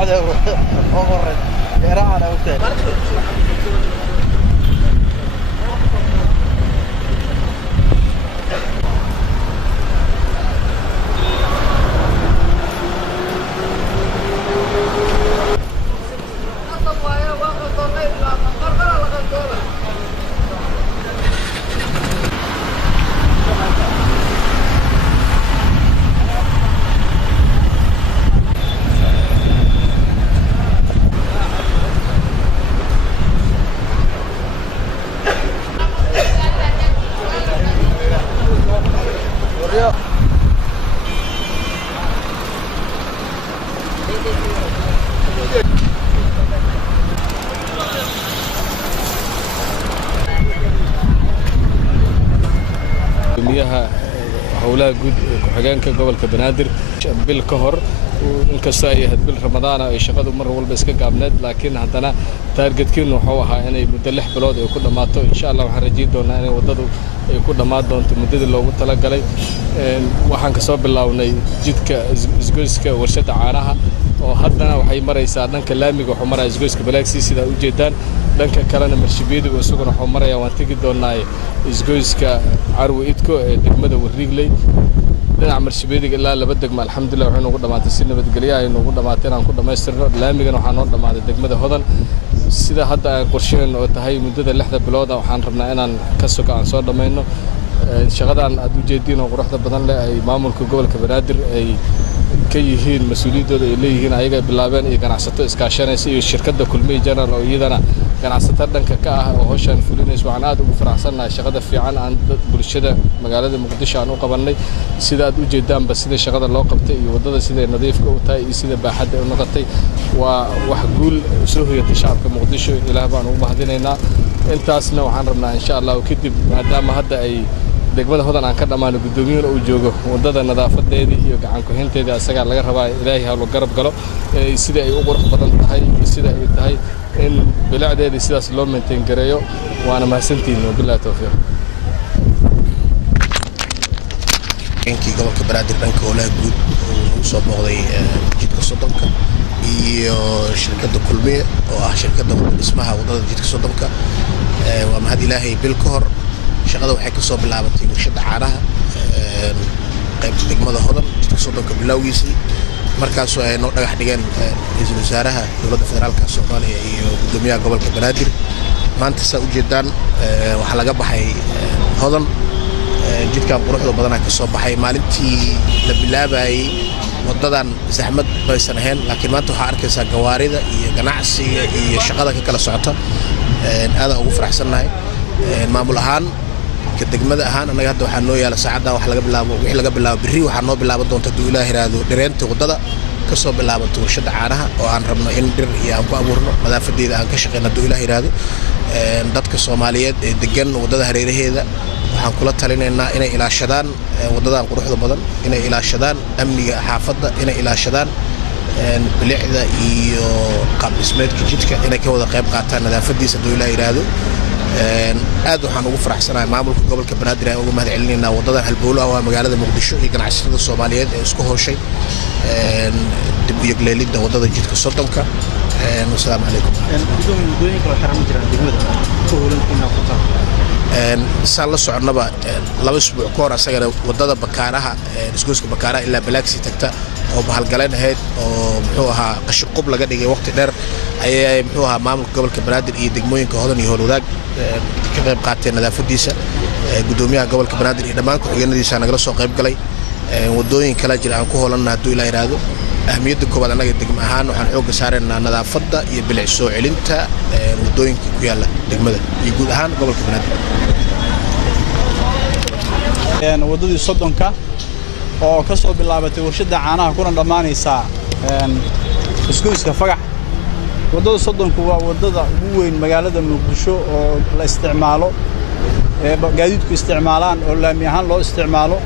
socday oo qoray beeraha awtay howlaha guud ku-xigeenka gobolka Banaadir bil ka hor inkastoo ay ahayd bil Ramadaan ay shaqadu mar walba iska gaabneed laakiin haddana targetkiinu wuxuu ahaa inay muddo 6 bilood ay ku dhamaato insha Allah waxaan rajayn doonaa inay wadadu ay ku dhamaad doonto muddadii loogu talagalay waxaan ka soo bilownay jidka isgoyska warshada caanaha oo haddana waxay maraysaa dhanka laamiga wuxuu maraa isgoyska Balaxi sida u jeedaan dhanka kalena marshabiidu isaguna wuxuu marayaa waan tagi doonaa isgoyska Carwo Idko ee degmada Warriigley dhinaca marshabiidiga ilaa laba degmo alxamdulillah waxay noogu dhamaatay si nabadgelyo ah noogu dhamaatay inaan ku dhameystirno laamigana waxaan noo dhamaaday degmada Hodan sida hadda aan qorsheyn oo tahay muddada 6 bilood waxaan rabnaa inaan ka sugo aan soo dhameeyno shaqadan aad u jeedin oo quruxda badan leh ay maamulka gobolka Banaadir ay ka yihiin mas'uuliyadooda ay leeyihiin ayaga bilaabeen iyo ganacsato iskaashanaysa iyo shirkadda Kulmiye General oo iyadana ganacsato dhanka ka ah oo hawshan fulinayso waxaan aad ugu faraxsanahay shaqada fiican aan bulshada magaalada Muqdisho aan u qabanay sida aad u jeedaanba sida shaqada loo qabtay iyo wadada sida nadiifka u tahay iyo sida baaxadda u noqotay waa wax guul soo hoyatay shacabka Muqdisho Ilaah baan ugu mahadinaynaa intaasna waxaan rabnaa insha Allah kadib maadaama hadda ay degmada Hodan aan ka dhamaano gudoomiyaha uu joogo wadada nadaafadeeda iyo gacan ku hinteeda asaga laga rabaa Ilaahay ha loo garab galo sida ay u qurux badan tahay sida ay tahay in bilacdeeda sidaas loo maintain gareeyo waana mahadsantiin billahi tawfiiq inkii gobolka Banaadir dhanka howlaha guud uu soo booqday jidka Sodonka iyo shirkadda Kulmiye oo ah shirkadda dhismaha wadada jidka Sodonka waa mahad Ilaahay bil ka hor shaqada waxay ka soo bilaabatay warshada caanaha qaybta degmada Hodan jidka Sodonka bilowgiisii markaas oo ay noo dhagax dhigeen ra'iisul wasaaraha dowladda federaalka Soomaaliya iyo gudoomiyaha gobolka Banaadir maanta saa u jeedaan waxa laga baxay Hodan jidka quruxda badan ka soo baxay maalintii la bilaabayay wadadan saxmad baysan ahayn laakiin maanta waxa arkaysaa gawaarida iyo ganacsiga iyo shaqada ka kala socota aad ugu faraxsanahay maamul ahaan degmada ahaan anaga hadda waxa noo yaala saacada wax laga bilaabo biri waxa noo bilaabo doonta duu Ilaahay raado dhireenta wadada ka soo bilaabato warshada caanaha oo aan rabno in dhir iyo aan ku abuurno nadaafadeeda aan ka shaqeyno duu Ilaahay raado dadka Soomaaliyeed ee degan wadada hareeraheeda waxaan kula talinaynaa inay ilaashadaan wadadan quruxda badan inay ilaashadaan amniga xaafadda inay ilaashadaan bilicda iyo qaab dhismeedka jidka inay ka wada qayb qaataan nadaafadiisa duu Ilaahay raado aad waxaan ugu faraxsanahay maamulka gobolka Banaadir ay ugu mahad celinayna wadadan halbowlo ah magaalada Muqdisho iyo ganacsatada Soomaaliyeed ee isku howshay dib u yagleelida wadada jidka Sodonka assalaamu calaykum gudoomiyaha kala xiran jiraan degmada ku howlankiina ku tahay saan la soconaba 2 usbuuc ka hor asagana wadada Bakaaraha isgoyska Bakaaraha ilaa Balaxi tagta oo bahalgaleen ahayd oo muxuu ahaa qashin qub laga dhigay waqti dheer ayay muxuu ahaa maamulka gobolka Banaadir iyo degmooyinka Hodan iyo Howlwadaag ka qayb qaateen nadaafadiisa gudoomiyaha gobolka Banaadir iyo dhammaan ku-xigeenadiisa nagala soo qayb galay wadooyin kala jira aan ku howlana haduu Ilaahay raado ahmiyadda koobaad anaga degmo ahaan waxaan xoog saareynaa nadaafadda iyo bilic soo celinta wadooyinka ku yaala degmada iyo guud ahaan gobolka Banaadir wadadii Sodonka oo ka soo bilaabatay warshada caanaha kuna dhamaanaysa isgoyska Fagax wadada Sodonku waa wadada ugu weyn magaalada Muqdisho oo la isticmaalo gaadiidku isticmaalaan oo laami ahaan loo isticmaalo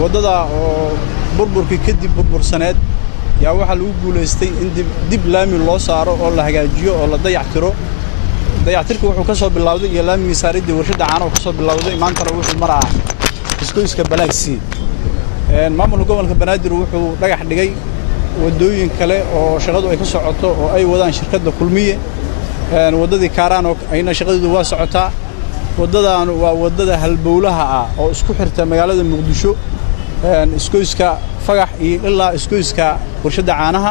wadada oo burburkii kadib burbursaneed yaa waxa lagu guuleystay in dib laami loo saaro oo la hagaajiyo oo la dayactiro dayactirku wuxuu ka soo bilowday iyo laamiga saaridii warshada caanaha ka soo bilowday maanta wuxuu maraa isgoyska Balaxi maamulka gobolka Banaadir wuxuu dhagax dhigay wadooyin kale oo shaqadu ay ka socoto oo ay wadaan shirkadda kulmiye wadadii kaaraan oo ayna shaqadeedu waa socotaa wadadan waa wadada halbowlaha ah oo isku xirta magaalada muqdisho iskooyska fagax iyo ilaa iskooyska warshada caanaha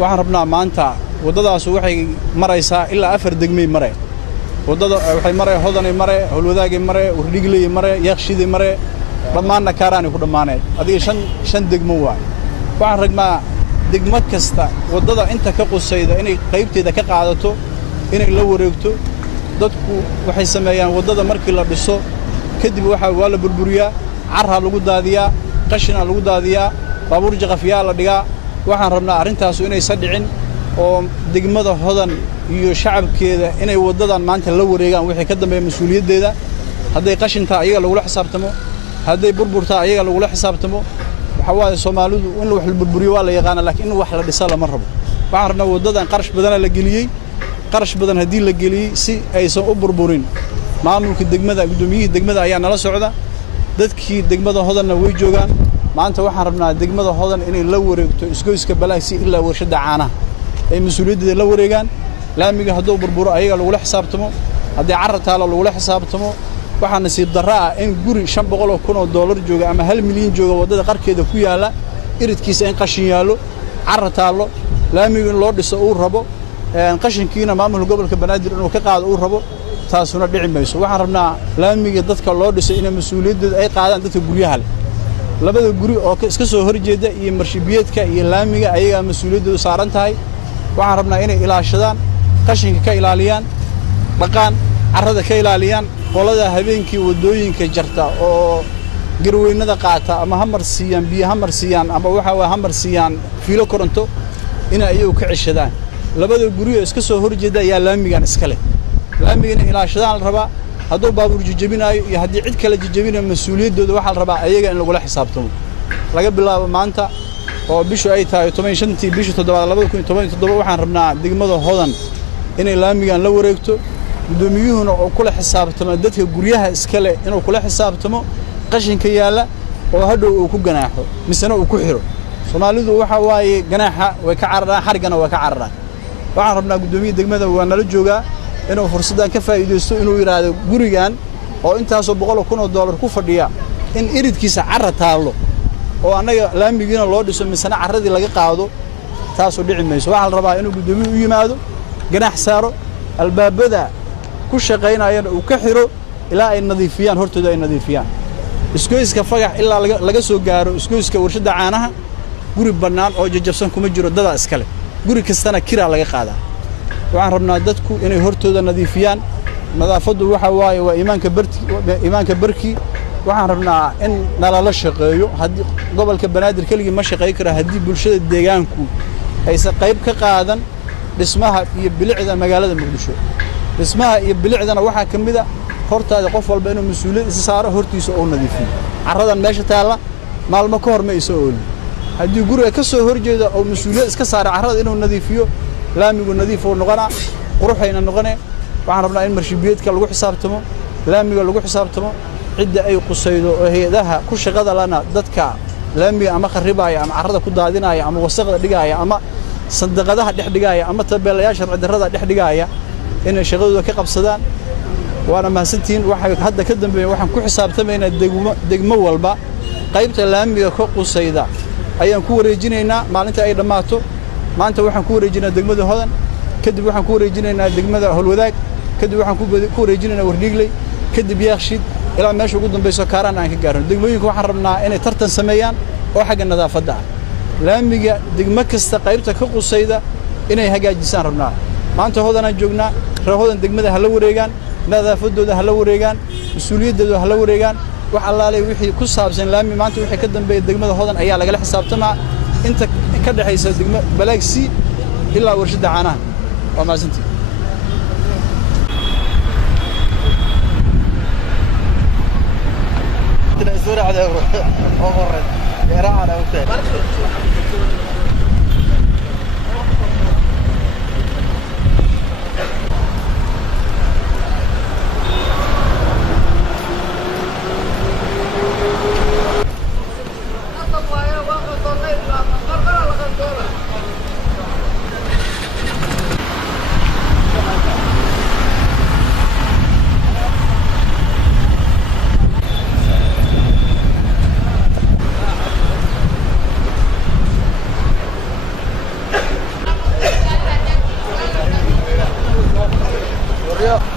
waxaan rabnaa maanta wadadaas waxay maraysaa ilaa 4 degmay maray wadada waxay maray hodanay maray howlwadaagay maray wardhigley maray yaaqshidii maray dhammaanna kaaraan ku dhamaanay adiga shan degmo waay waxaan ragnaa degmo kasta wadada inta ka qusayda inay qaybteeda ka qaadato inay la wareegto dadku waxay sameeyaan wadada markii la dhiso kadib waa la burburiyaa carra lagu daadiyaa qashina lagu daadiyaa baabuur jaqafiyaa la dhigaa waxaan rabnaa arrintaas inay sadhicin oo degmada hodan iyo shacabkeeda inay wadadan maanta la wareegaan wixii ka dambeeya mas'uuliyadeeda haday qashinta ayaga lagu xisaabtamo haday burburta ayaga lagu xisaabtamo waxa waaye Soomaalidu in wax la burburiyo waa la yaqaan laakiin in wax la dhiso lama rabo waxaan rabnaa wadadan qarash badan la geliyay qarash badan hadii la geliyay si aysan u burburin maamulka degmada gudoomiyihii degmada ayaa nala socda dadkii degmada hodanna way joogaan maanta waxaan rabnaa degmada hodan inay la wareegto isgoyska balaagsi ilaa warshada caanaha ay mas'uuliyadeeda la wareegaan laamiga haduu burburo ayaga lagu xisaabtamo hadii carra taalo lagu xisaabtamo waxaa nasiib darro ah in guri $500,000 jooga ama 1 milyan jooga wadada qarkeeda ku yaala iridkiisa in qashin yaalo carra taalo laamiga in loo dhiso uu rabo qashinkiina maamulka gobolka Banaadir inuu ka qaado uu rabo taasuna dhici mayso waxaan rabnaa laamiga dadka loo dhisay in mas'uuliyadeeda ay qaadaan dadka guryaha leh labada guri oo iska soo horjeeda iyo marshibiyeedka iyo laamiga ayaga mas'uuliyadeedu saaran tahay waxaan rabnaa inay ilaashadaan qashinka ka ilaaliyaan dhaqaan carrada ka ilaaliyaan qolada habeenkii wadooyinka jarta oo garweynada qaata ama hamar siiyaan biyo hamar siiyaan ama waxa waa hamar siiyaan fiilo koronto inay ayagu ka cishadaan labada guri oo iska soo horjeeda ayaa laamigan iska leh laamigan ilaashadaan rabaa hadduu baabuur jajabinayo iyo haddii cid kale jajabinayo mas'uuliyadooda waxa la rabaa ayaga in lagu xisaabtamo laga bilaabo maanta oo bishu ay tahay 15 bisha 2017 waxaan rabnaa degmada hodan inay laamigan la wareegto gudoomiyuhuna oo kula xisaabtamo dadka guryaha iska leh inuu kula xisaabtamo qashinka yaala oo hadhow uu ku ganaaxo misana uu ku xiro Soomaalidu waxa waaye ganaaxa way ka cararaan xarigana way ka cararaan waxaan rabnaa gudoomiyaha degmada waa nala joogaa inuu fursadan ka faa'iideysto inuu yiraahdo gurigan oo intaas oo $100,000 ku fadhiya in iridkiisa carra taalo oo anaga laamigiina loo dhiso misana carradii laga qaado taas oo dhici mayso waxa la rabaa inuu gudoomiyuhu u yimaado ganaax saaro albaabada ku shaqeynayaan uu ka xiro ilaa ay nadiifiyaan hortooda ay nadiifiyaan iskooyska fagax ilaa laga soo gaaro iskooyska warshada caanaha guri banaan oo jajabsan kuma jiro dada iskale guri kastana kira laga qaadaa waxaan rabnaa dadku inay hortooda nadiifiyaan nadaafadu waxa waaye waa iimaanka barki waxaan rabnaa in nalala shaqeeyo hadii gobolka Banaadir kaliya ma shaqeey kara hadii bulshada deegaanku aysan qayb ka qaadan dhismaha iyo bilicda magaalada Muqdisho dhismaha iyo bilicdana waxa kamid ah hortaada qof walba inuu mas'uuliyad isa saaro hortiisa oo nadiifiyo carradan meesha taala maalmo ka hor ma isoo ooli hadii guriga ka soo horjeeda oo mas'uuliyad iska saara carrada inuu nadiifiyo laamigu nadiif oo noqona quruxayna noqone waxaan rabnaa in marshibiyeedka lagu xisaabtamo laamiga lagu xisaabtamo cidda ay qusaydo oo hay'adaha ku shaqada lana dadka laamiga ama kharibaaya ama carrada ku daadinaya ama wasaqda dhigaya ama sanduuqadaha dhex dhigaya ama tabeelayaasha ciidarada dhex dhigaya in shaqadooda ka qabsadaan waana mahadsantiin waxa hadda ka dambeeyay waxaan ku xisaabtamaynaa degmo walba qaybta laamiga ka qusayda ayaan ku wareejinaynaa maalinta ay dhamaato maanta waxaan ku wareejinaa degmada hodan kadib waxaan ku wareejinaynaa degmada howlwadaag kadib waxaan ku wareejinaynaa wardhigley kadib yaaqshid ilaa meesha ugu dambayso kaaraan aan ka gaarno degmooyinka waxaan rabnaa inay tartan sameeyaan oo xagga nadaafadda ah laamiga degmo kasta qaybta ka qusayda inay hagaajisaan rabnaa maanta hodanaan joognaa hodan degmada hala wareegaan nadaafadooda hala wareegaan mas'uuliyadooda hala wareegaan wax allaale wixii ku saabsan laami maanta wixii ka dambeeyay degmada hodan ayaa laga xisaabtamaa inta ka dhaxaysa degmo balaagsi ilaa warshada caanaha waa maasantii سورة على أمور إيران أو كذا. الله hambalyo